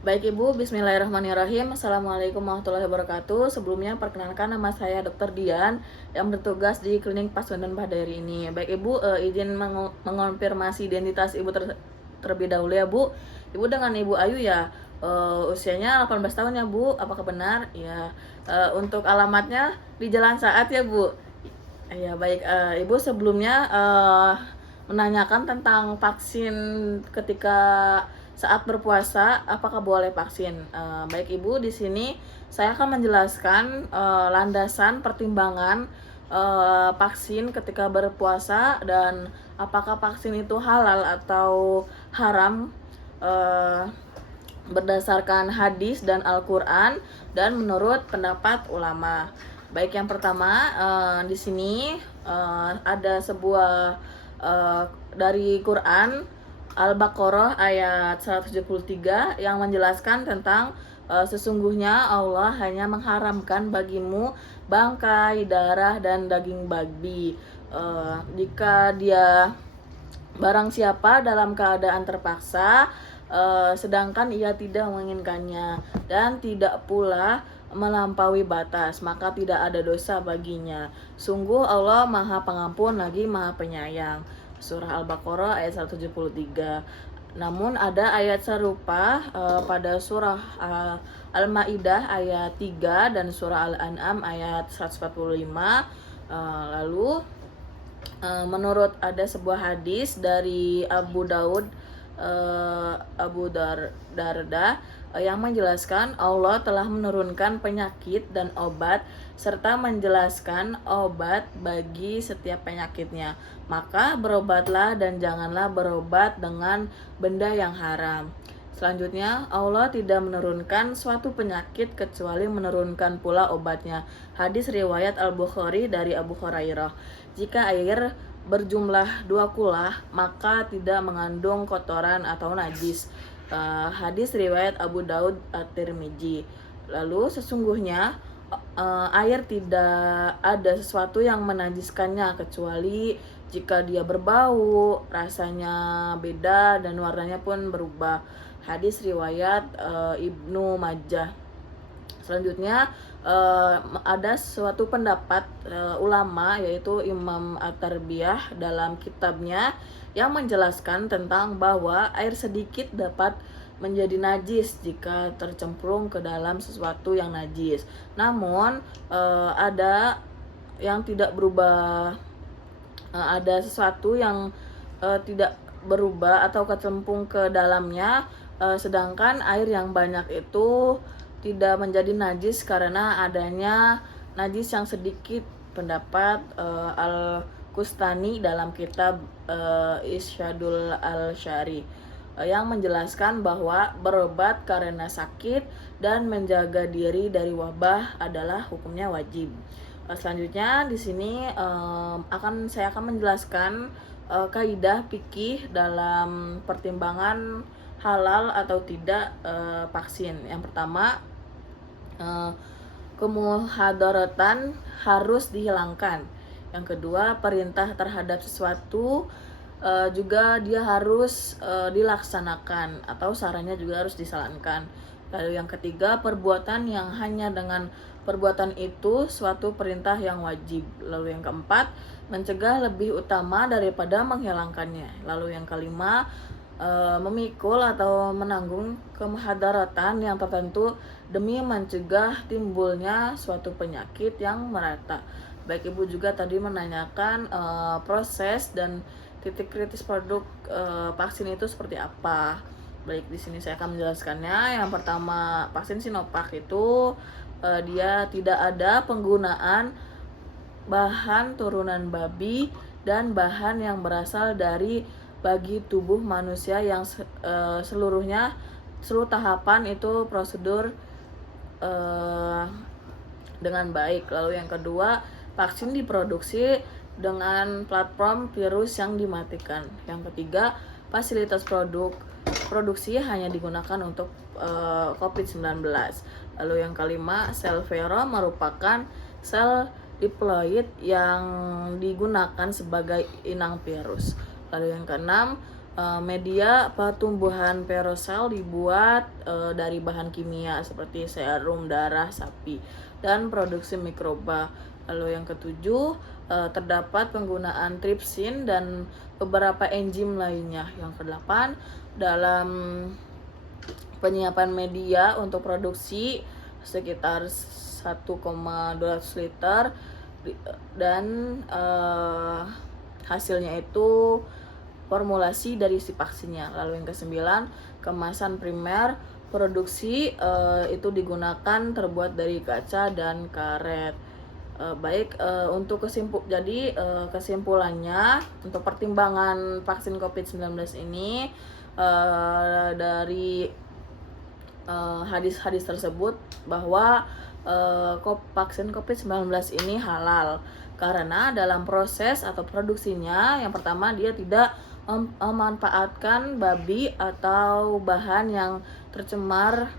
Baik Ibu, Bismillahirrahmanirrahim. Assalamualaikum warahmatullahi wabarakatuh. Sebelumnya perkenalkan nama saya Dr. Dian yang bertugas di Klinik Paswedan Bahdairi ini. Baik Ibu, izin mengonfirmasi identitas Ibu terlebih dahulu ya Bu. Ibu dengan Ibu Ayu ya. Usianya 18 tahun ya Bu. Apakah benar? Ya. Untuk alamatnya di Jalan Saat ya Bu. Ya baik, Ibu sebelumnya menanyakan tentang vaksin ketika saat berpuasa, apakah boleh vaksin? Baik Ibu, di sini saya akan menjelaskan landasan pertimbangan vaksin ketika berpuasa dan apakah vaksin itu halal atau haram berdasarkan hadis dan Al-Qur'an dan menurut pendapat ulama. Baik, yang pertama di sini ada sebuah dari Quran Al-Baqarah ayat 173 yang menjelaskan tentang sesungguhnya Allah hanya mengharamkan bagimu bangkai, darah, dan daging babi. Jika dia barang siapa dalam keadaan terpaksa sedangkan ia tidak menginginkannya dan tidak pula melampaui batas, maka tidak ada dosa baginya. Sungguh Allah Maha Pengampun lagi Maha Penyayang. Surah Al-Baqarah ayat 173. Namun ada ayat serupa pada surah Al-Maidah ayat 3 dan surah Al-An'am ayat 145. Lalu menurut ada sebuah hadis dari Abu Darda yang menjelaskan Allah telah menurunkan penyakit dan obat serta menjelaskan obat bagi setiap penyakitnya. Maka berobatlah dan janganlah berobat dengan benda yang haram. Selanjutnya, Allah tidak menurunkan suatu penyakit kecuali menurunkan pula obatnya. Hadis riwayat Al-Bukhari dari Abu Hurairah. Jika air berjumlah 2 kulah, maka tidak mengandung kotoran atau najis. Hadis riwayat Abu Daud At-Tirmizi. Lalu sesungguhnya air tidak ada sesuatu yang menajiskannya kecuali jika dia berbau, rasanya beda dan warnanya pun berubah. Hadis riwayat Ibnu Majah. Selanjutnya ada suatu pendapat ulama yaitu Imam At-Tarbiyah dalam kitabnya yang menjelaskan tentang bahwa air sedikit dapat menjadi najis jika tercemplung ke dalam sesuatu yang najis. Namun ada yang tidak berubah, ada sesuatu yang tidak berubah atau kecemplung ke dalamnya, sedangkan air yang banyak itu tidak menjadi najis karena adanya najis yang sedikit. Pendapat Al-Kustani dalam kitab Irsyadul Al-Syari yang menjelaskan bahwa berobat karena sakit dan menjaga diri dari wabah adalah hukumnya wajib. Selanjutnya di sini saya akan menjelaskan kaidah fikih dalam pertimbangan halal atau tidak vaksin. Yang pertama, kemuhadaratan harus dihilangkan. Yang kedua, perintah terhadap sesuatu juga dia harus dilaksanakan atau sarannya juga harus disalankan. Lalu yang ketiga, perbuatan yang hanya dengan perbuatan itu suatu perintah yang wajib. Lalu yang keempat, mencegah lebih utama daripada menghilangkannya. Lalu yang kelima, memikul atau menanggung kemuhadaratan yang tertentu demi mencegah timbulnya suatu penyakit yang merata. Baik Ibu juga tadi menanyakan proses dan titik kritis produk vaksin itu seperti apa. Baik, di sini saya akan menjelaskannya. Yang pertama, vaksin Sinovac itu dia tidak ada penggunaan bahan turunan babi dan bahan yang berasal dari bagi tubuh manusia yang seluruh tahapan itu prosedur dengan baik. Lalu yang kedua, vaksin diproduksi dengan platform virus yang dimatikan. Yang ketiga, fasilitas produksi hanya digunakan untuk COVID-19. Lalu yang kelima, sel vero merupakan sel diploid yang digunakan sebagai inang virus. Lalu yang keenam, Media pertumbuhan perosel dibuat dari bahan kimia seperti serum darah sapi dan produksi mikroba. Lalu yang ketujuh, terdapat penggunaan tripsin dan beberapa enzim lainnya. Yang kedelapan, dalam penyiapan media untuk produksi sekitar 1,200 liter dan hasilnya itu formulasi dari si vaksinnya. Lalu yang kesembilan, kemasan primer produksi itu digunakan terbuat dari kaca dan karet. Untuk kesimpulannya untuk pertimbangan vaksin COVID-19 ini dari hadis-hadis tersebut bahwa vaksin COVID-19 ini halal karena dalam proses atau produksinya yang pertama dia tidak memanfaatkan babi atau bahan yang tercemar.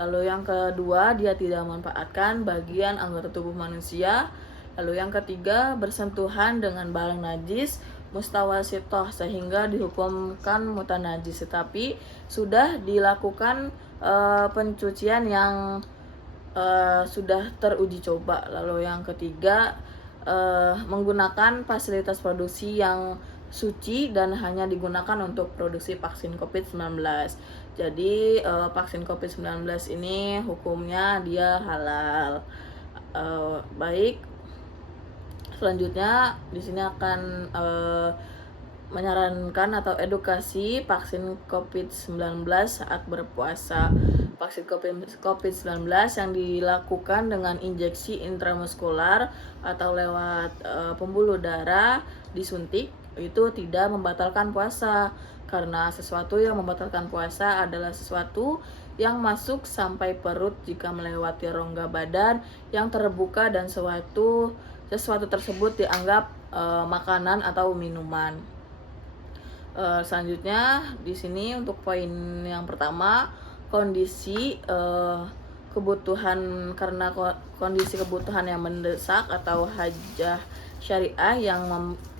Lalu yang kedua, dia tidak memanfaatkan bagian anggota tubuh manusia. Lalu yang ketiga, bersentuhan dengan barang najis mustawasitoh sehingga dihukumkan mutanajis, tetapi sudah dilakukan pencucian yang sudah teruji coba. Lalu yang ketiga, menggunakan fasilitas produksi yang suci dan hanya digunakan untuk produksi vaksin COVID-19. Jadi vaksin COVID-19 ini hukumnya dia halal. Selanjutnya di sini akan menyarankan atau edukasi vaksin COVID-19 saat berpuasa. Vaksin COVID-19 yang dilakukan dengan injeksi intramuskular atau lewat pembuluh darah disuntik itu tidak membatalkan puasa, karena sesuatu yang membatalkan puasa adalah sesuatu yang masuk sampai perut jika melewati rongga badan yang terbuka dan sesuatu tersebut dianggap makanan atau minuman. Selanjutnya di sini untuk poin yang pertama, kondisi kebutuhan karena kondisi kebutuhan yang mendesak atau hajah syariah yang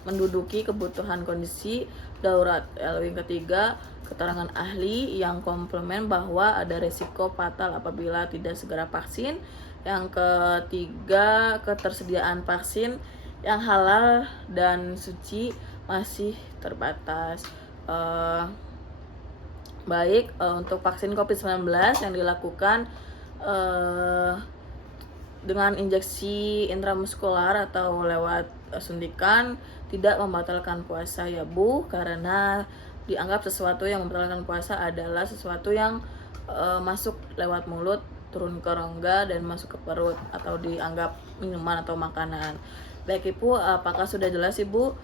menduduki kebutuhan kondisi darurat. Lalu yang ketiga, keterangan ahli yang komplement bahwa ada resiko fatal apabila tidak segera vaksin. Yang ketiga, ketersediaan vaksin yang halal dan suci masih terbatas. Untuk vaksin COVID-19 yang dilakukan dengan injeksi intramuskular atau lewat suntikan tidak membatalkan puasa ya Bu, karena dianggap sesuatu yang membatalkan puasa adalah sesuatu yang masuk lewat mulut, turun ke rongga dan masuk ke perut atau dianggap minuman atau makanan. Baik Ibu, apakah sudah jelas Ibu?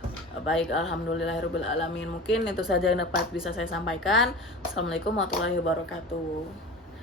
Baik, alhamdulillahirabbil alamin. Mungkin itu saja yang dapat bisa saya sampaikan. Assalamualaikum warahmatullahi wabarakatuh.